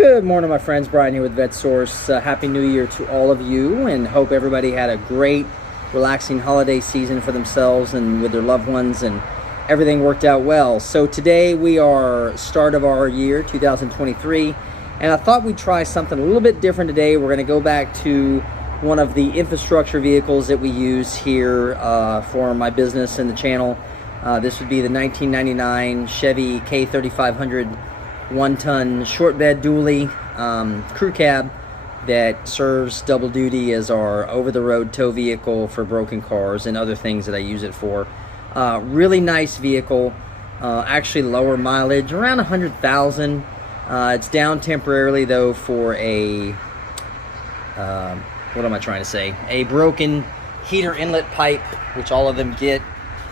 Good morning, my friends. Brian here with VetteSource. Happy New Year to all of you, and hope everybody had a great, relaxing holiday season for themselves and with their loved ones, and everything worked out well. So today we are start of our year, 2023, and I thought we'd try something a little bit different today. We're going to go back to one of the infrastructure vehicles that we use here for my business and the channel. This would be the 1999 Chevy K3500 one-ton short bed dually crew cab that serves double duty as our over-the-road tow vehicle for broken cars and other things that I use it for. Really nice vehicle, actually lower mileage, around 100,000. It's down temporarily though for a what am I trying to say? A broken heater inlet pipe, which all of them get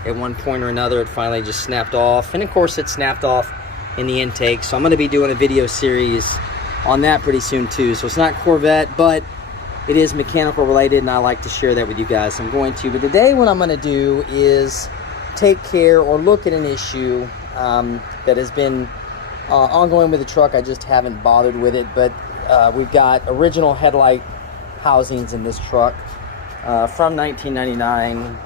at one point or another. It finally just snapped off, and of course it snapped off in the intake, so I'm going to be doing a video series on that pretty soon too. So it's not Corvette, but it is mechanical related, and I like to share that with you guys. I'm going to, but today what I'm going to do is take care or look at an issue that has been ongoing with the truck. I just haven't bothered with it, but we've got original headlight housings in this truck from 1999.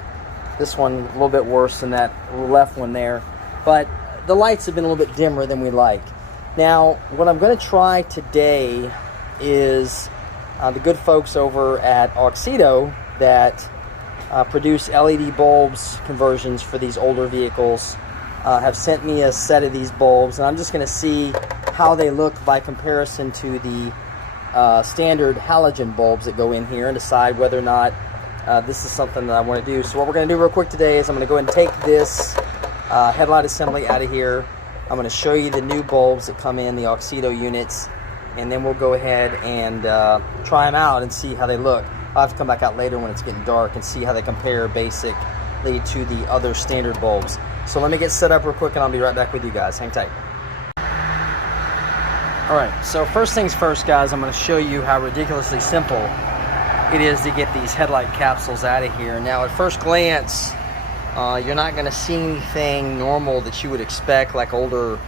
This one a little bit worse than that left one there, but the lights have been a little bit dimmer than we like. Now, what I'm going to try today is the good folks over at Auxito that produce LED bulbs conversions for these older vehicles have sent me a set of these bulbs, and I'm just going to see how they look by comparison to the standard halogen bulbs that go in here and decide whether or not this is something that I want to do. So what we're going to do real quick today is I'm going to go ahead and take this headlight assembly out of here. I'm going to show you the new bulbs that come in the Oxido units, and then we'll go ahead and try them out and see how they look. I'll have to come back out later when it's getting dark and see how they compare basically to the other standard bulbs. So let me get set up real quick and I'll be right back with you guys. Hang tight. Alright, so first things first, guys, I'm going to show you how ridiculously simple it is to get these headlight capsules out of here. Now, at first glance, you're not going to see anything normal that you would expect, like older,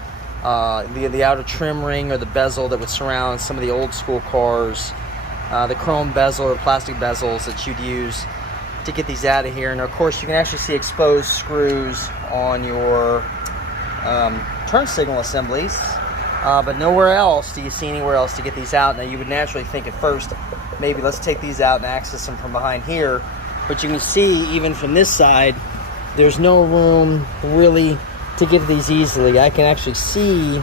the outer trim ring or the bezel that would surround some of the old school cars, the chrome bezel or plastic bezels that you'd use to get these out of here. And of course, you can actually see exposed screws on your turn signal assemblies, but nowhere else do you see anywhere else to get these out. Now, you would naturally think at first, maybe let's take these out and access them from behind here, but you can see even from this side, there's no room really to get to these easily. I can actually see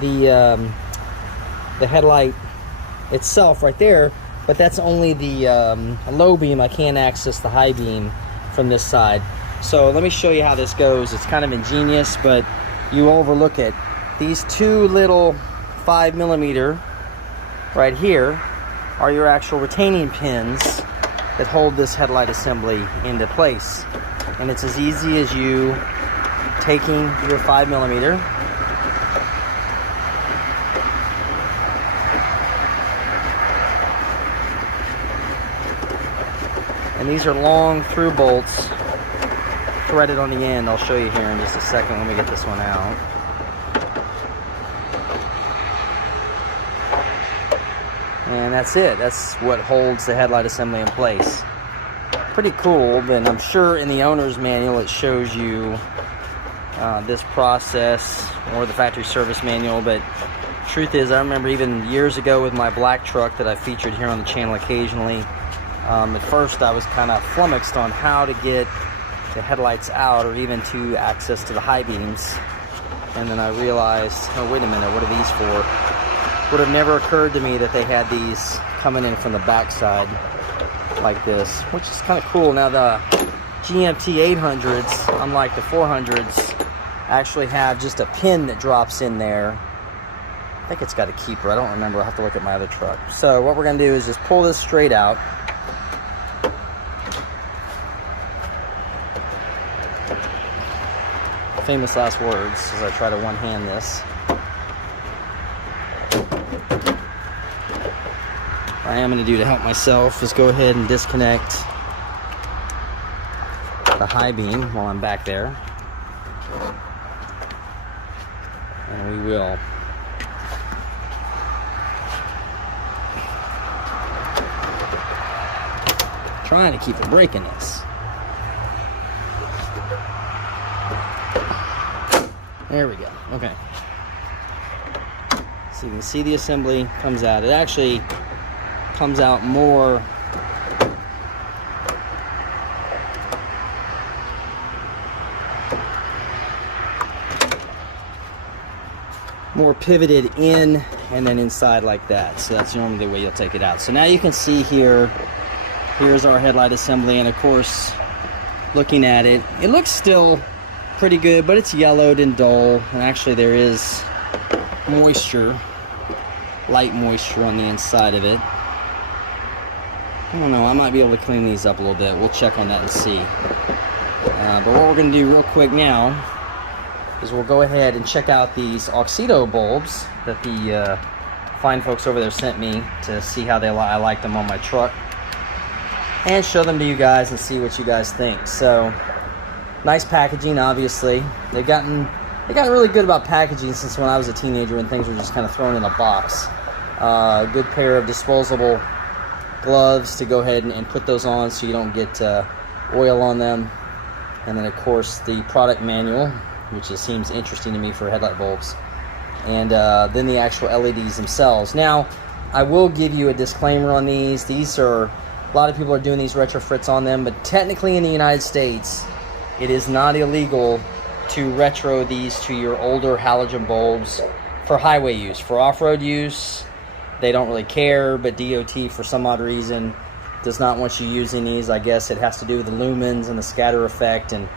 the headlight itself right there, but that's only the low beam. I can't access the high beam from this side. So let me show you how this goes. It's kind of ingenious, but you overlook it. These two little 5mm right here are your actual retaining pins that hold this headlight assembly into place. And it's as easy as you taking your 5mm and these are long through bolts threaded on the end. I'll show you here in just a second when we get this one out. And that's it. That's what holds the headlight assembly in place. Pretty cool, and I'm sure in the owner's manual it shows you this process, or the factory service manual, but truth is, I remember even years ago with my black truck that I featured here on the channel occasionally, at first I was kind of flummoxed on how to get the headlights out or even to access to the high beams, and then I realized, oh wait a minute, what are these for? Would have never occurred to me that they had these coming in from the back side like this, which is kind of cool. Now the GMT800s, unlike the 400s, actually have just a pin that drops in there. I think it's got a keeper. I don't remember. I'll have to look at my other truck. So what we're going to do is just pull this straight out. Famous last words as I try to one-hand this. What I am going to do to help myself is go ahead and disconnect the high beam while I'm back there. And we will trying to keep from breaking this. There we go. Okay. So you can see the assembly comes out. It actually comes out more pivoted in and then inside like that. So that's normally the way you'll take it out. So now you can see here's our headlight assembly, and of course, looking at it, it looks still pretty good, but it's yellowed and dull, and actually there is moisture, light moisture on the inside of it. I don't know, I might be able to clean these up a little bit. We'll check on that and see. But what we're going to do real quick now is we'll go ahead and check out these Oxido bulbs that the fine folks over there sent me to see how I like them on my truck, and show them to you guys and see what you guys think. So, nice packaging, obviously. They gotten really good about packaging since when I was a teenager, when things were just kind of thrown in a box. Good pair of disposable gloves to go ahead and put those on so you don't get oil on them. And then, of course, the product manual, which seems interesting to me for headlight bulbs. And then the actual LEDs themselves. Now, I will give you a disclaimer on these. These are, a lot of people are doing these retrofits on them, but technically in the United States, it is not illegal to retro these to your older halogen bulbs for highway use. For off-road use, they don't really care, but DOT, for some odd reason, does not want you using these. I guess it has to do with the lumens and the scatter effect and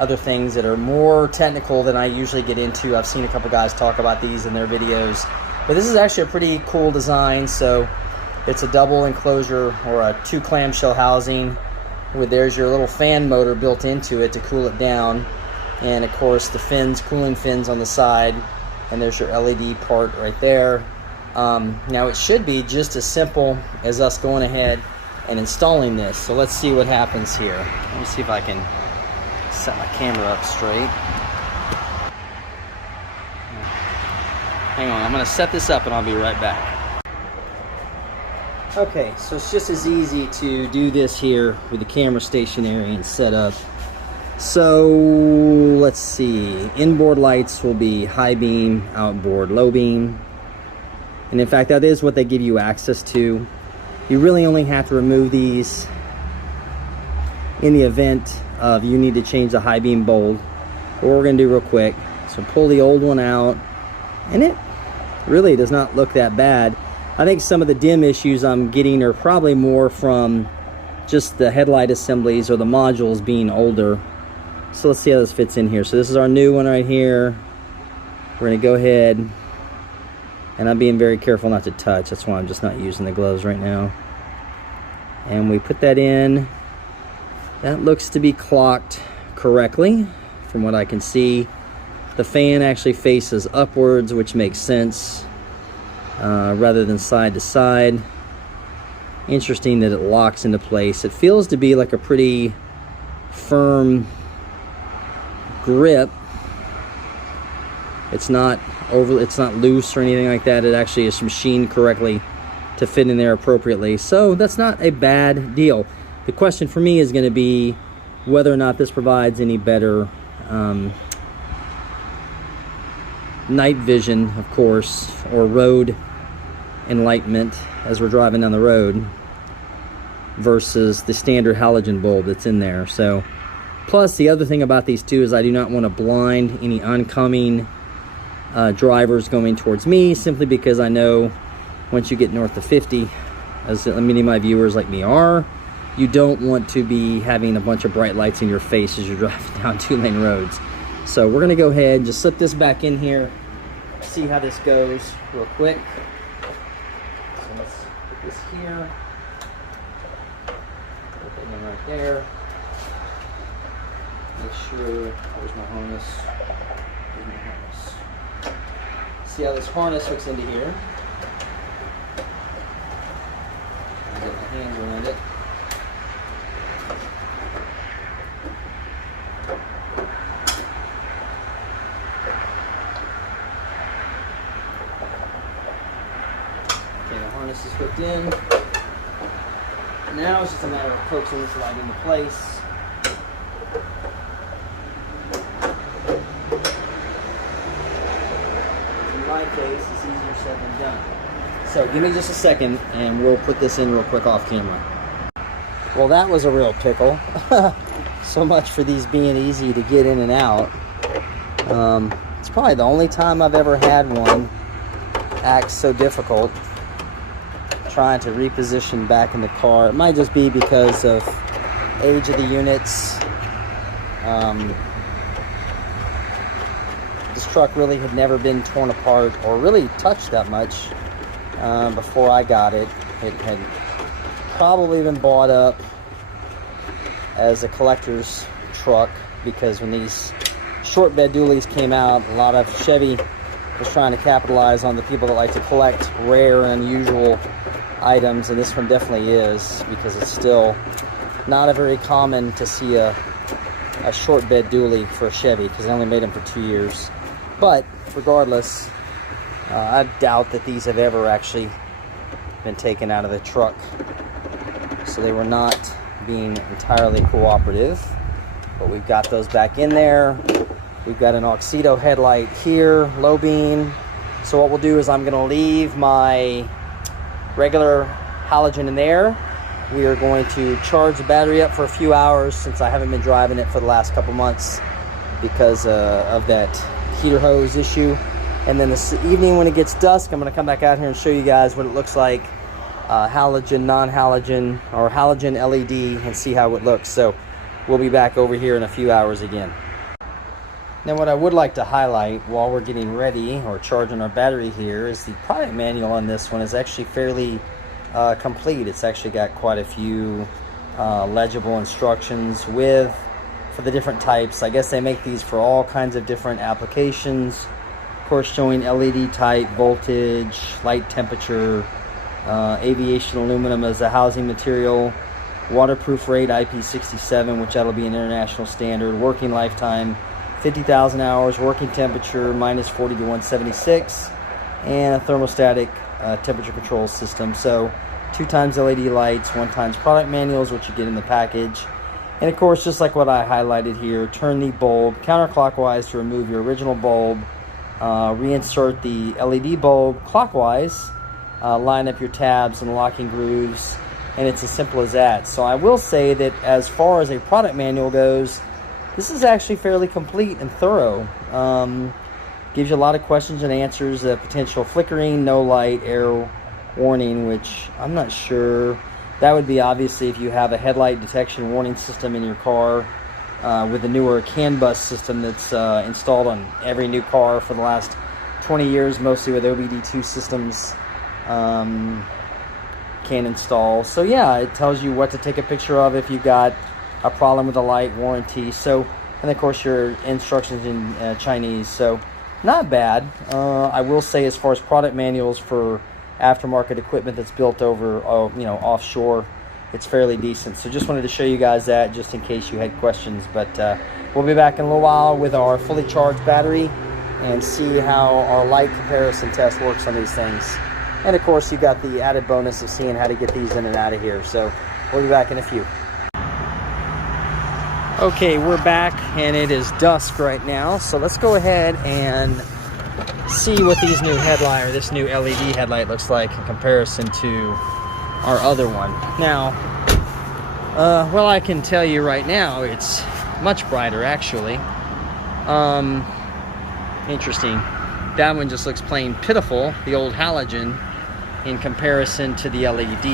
other things that are more technical than I usually get into. I've seen a couple guys talk about these in their videos, but this is actually a pretty cool design. So it's a double enclosure, or a 2 clamshell housing, with there's your little fan motor built into it to cool it down, and of course the fins, cooling fins on the side, and there's your LED part right there. Now it should be just as simple as us going ahead and installing this. So let's see what happens here. Let me see if I can set my camera up straight. Hang on, I'm going to set this up and I'll be right back. Okay, so it's just as easy to do this here with the camera stationary and set up. So let's see, inboard lights will be high beam, outboard low beam. And in fact, that is what they give you access to. You really only have to remove these in the event of you need to change the high beam bulb. What we're going to do real quick, so pull the old one out, and it really does not look that bad. I think some of the dim issues I'm getting are probably more from just the headlight assemblies or the modules being older. So let's see how this fits in here. So this is our new one right here. We're going to go ahead, and I'm being very careful not to touch. That's why I'm just not using the gloves right now. And we put that in. That looks to be clocked correctly from what I can see. The fan actually faces upwards, which makes sense, rather than side to side. Interesting that it locks into place. It feels to be like a pretty firm grip. It's not loose or anything like that. It actually is machined correctly to fit in there appropriately. So that's not a bad deal. The question for me is going to be whether or not this provides any better night vision, of course, or road enlightenment as we're driving down the road versus the standard halogen bulb that's in there. So, plus the other thing about these two is I do not want to blind any oncoming drivers going towards me, simply because I know once you get north of 50, as many of my viewers like me are, you don't want to be having a bunch of bright lights in your face as you're driving down 2-lane roads. So we're going to go ahead and just slip this back in here, see how this goes real quick. So let's put this here, put it in right there. Make sure, where's my harness? Where's my harness? See how this harness hooks into here. Get my hands around it. Okay, the harness is hooked in. Now it's just a matter of coaxing this light into place. In my case, it's easier said than done. So give me just a second and we'll put this in real quick off camera. Well, that was a real pickle. So much for these being easy to get in and out. It's probably the only time I've ever had one act so difficult trying to reposition back in the car. It might just be because of age of the units. This truck really had never been torn apart or really touched that much before I got it. It had probably been bought up as a collector's truck because when these short bed dualies came out, a lot of Chevy was trying to capitalize on the people that like to collect rare and unusual items, and this one definitely is, because it's still not a very common to see a short bed dually for a Chevy, because they only made them for 2 years. But regardless, I doubt that these have ever actually been taken out of the truck, so they were not being entirely cooperative. But we've got those back in there. We've got an Oxido headlight here, low beam. So what we'll do is I'm going to leave my regular halogen in there. We are going to charge the battery up for a few hours since I haven't been driving it for the last couple months because of that heater hose issue. And then this evening when it gets dusk, I'm going to come back out here and show you guys what it looks like, halogen, non-halogen, or halogen LED, and see how it looks. So we'll be back over here in a few hours again. Now what I would like to highlight while we're getting ready or charging our battery here is the product manual on this one is actually fairly complete. It's actually got quite a few legible instructions for the different types. I guess they make these for all kinds of different applications. Of course, showing LED type, voltage, light temperature, aviation aluminum as a housing material, waterproof rate IP67, which that'll be an international standard, working lifetime 50,000 hours, working temperature minus 40 to 176, and a thermostatic temperature control system. So 2 times LED lights, 1 times product manuals, which you get in the package. And of course, just like what I highlighted here, turn the bulb counterclockwise to remove your original bulb, reinsert the LED bulb clockwise, line up your tabs and locking grooves, and it's as simple as that. So I will say that as far as a product manual goes, this is actually fairly complete and thorough. Gives you a lot of questions and answers, potential flickering, no light, error warning, which I'm not sure. That would be obviously if you have a headlight detection warning system in your car with the newer CAN bus system that's installed on every new car for the last 20 years, mostly with OBD2 systems can install. So yeah, it tells you what to take a picture of if you've got a problem with the light, warranty. So, and of course your instructions in Chinese. So not bad. I will say, as far as product manuals for aftermarket equipment that's built over, offshore, it's fairly decent. So just wanted to show you guys that, just in case you had questions. But we'll be back in a little while with our fully charged battery and see how our light comparison test works on these things. And of course, you got the added bonus of seeing how to get these in and out of here. So we'll be back in a few. Okay, we're back and it is dusk right now. So let's go ahead and see what these new headlight, or this new LED headlight, looks like in comparison to our other one. Now, well, I can tell you right now, it's much brighter actually. Interesting. That one just looks plain pitiful, the old halogen, in comparison to the LED.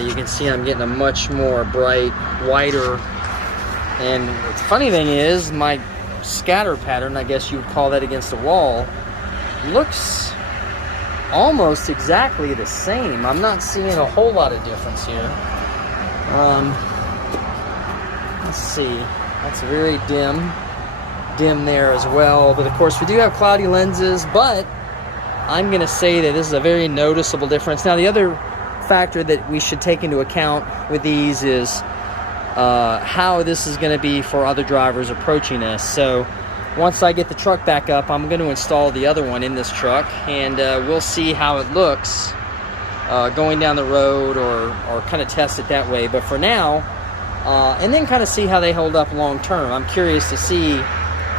You can see I'm getting a much more bright, whiter, and the funny thing is, my scatter pattern, I guess you would call that against the wall, looks almost exactly the same. I'm not seeing a whole lot of difference here. Let's see, that's very dim there as well. But of course, we do have cloudy lenses, but I'm going to say that this is a very noticeable difference. Now, the other factor that we should take into account with these is how this is going to be for other drivers approaching us. So once I get the truck back up, I'm going to install the other one in this truck, and we'll see how it looks going down the road or kind of test it that way. But for now, and then kind of see how they hold up long term. I'm curious to see.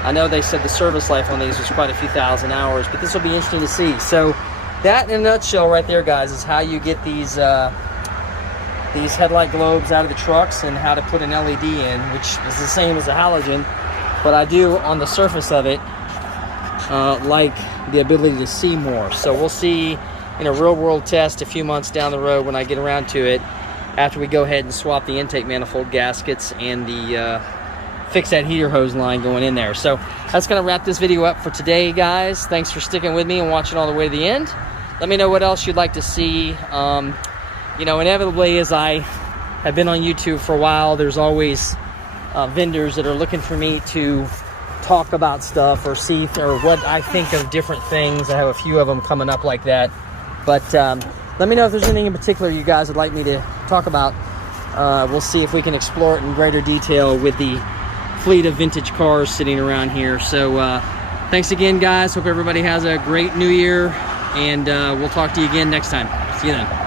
I know they said the service life on these was quite a few thousand hours, but this will be interesting to see. So that in a nutshell right there, guys, is how you get these headlight globes out of the trucks and how to put an LED in, which is the same as a halogen, but I do on the surface of it like the ability to see more. So we'll see in a real world test a few months down the road when I get around to it, after we go ahead and swap the intake manifold gaskets and the fix that heater hose line going in there. So that's going to wrap this video up for today, guys. Thanks for sticking with me and watching all the way to the end. Let me know what else you'd like to see. You know, inevitably, as I have been on YouTube for a while, there's always vendors that are looking for me to talk about stuff or see or what I think of different things. I have a few of them coming up like that. But let me know if there's anything in particular you guys would like me to talk about. We'll see if we can explore it in greater detail with the fleet of vintage cars sitting around here. So thanks again, guys. Hope everybody has a great new year, and we'll talk to you again next time. See you then.